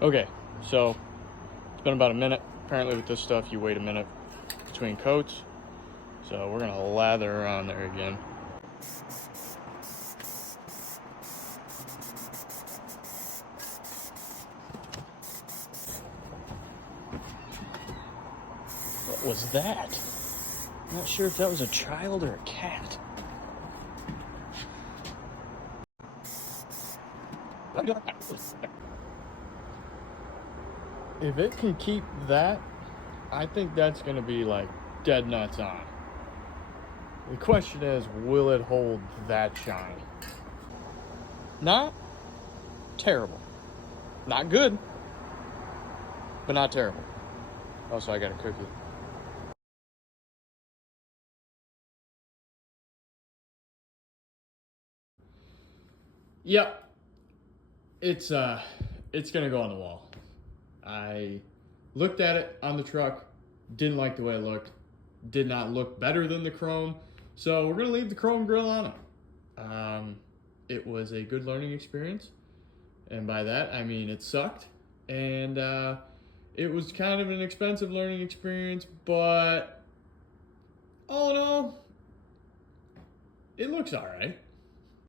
Okay, so it's been about a minute. Apparently with this stuff, you wait a minute between coats. So we're gonna lather on there again. What was that? I'm not sure if that was a child or a cat. If it can keep that, I think that's gonna be like dead nuts on. The question is, will it hold that shine? Not terrible. Not good, but not terrible. Also, I got a cookie. Yep, it's gonna go on the wall. I looked at it on the truck, didn't like the way it looked, did not look better than the chrome, so we're gonna leave the chrome grill on it. It was a good learning experience, and by that I mean it sucked, and it was kind of an expensive learning experience, but all in all, it looks all right.